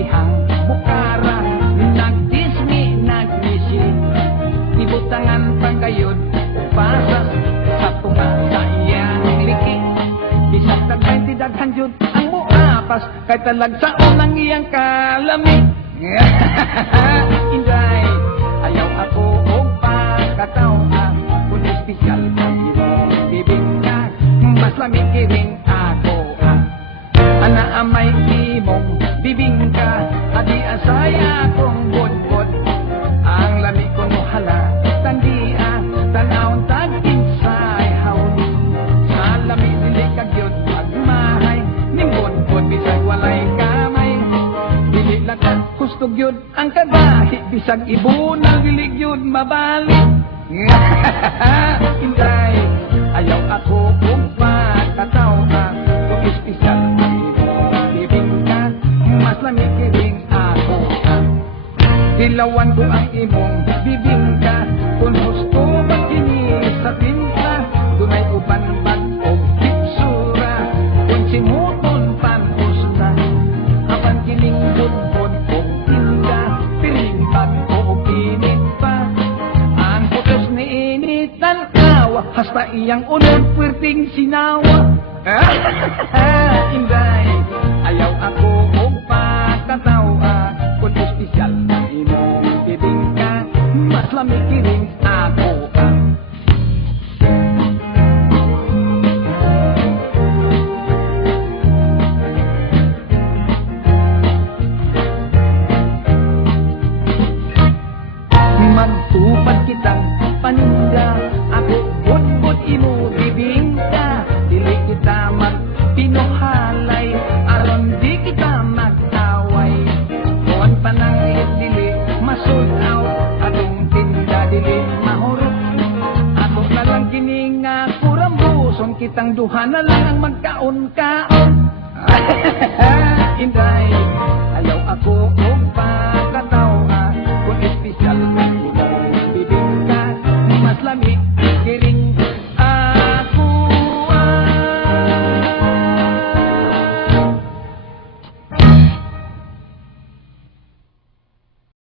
dihang bukara, nagdismi, nagmisi, ibutangan pagayod, pasas sa tunga sa iyang liki. Bisag tagay tidaghan jud ang muapas, kay talagsaon ang iyang kalami. Inday, ayaw ako og pagkatawa, kung espesyal pag imong bibig ka, mas lamig kiring ako. Ana amay imong bibing ka, adi asay akong budbud. Ang lami ko no hala, tandia, tanawon tag-insay hawli. Sa lami dili kagyod pagmahay, ning budbud bisag walay kamay. Dili lang ka hustog yun ang kadahi, bisag ibunal dili yun mabalik. Inday, ayaw ako kung pagkatawa, kung espesyal lamig kiring ako. Dilawan ko ang imong bibing ka, kung gusto magkini sa timpla, dunay uban bag o hitsura, kung simuton panus na, apan kining budbod o tinda, piling bag o pinit pa. Ang putos ni initan awa, hasta iyang unod puwerting sinawa. Inday, ayaw ako og pagkatawa, kung espesyal na imong bibing ka, mas lamig kiring ako. Magtupad kitang paninda, ako budbud imo bibing ka, dili kita magpinuhalay, aron di kita magtaway. Kuwan pa nang dili masold out, atong tinda dili mahurot. Ako na lang kini nga kurambuson, kitang duha na lang ang magkaon-kaon. Inday, ayaw ako og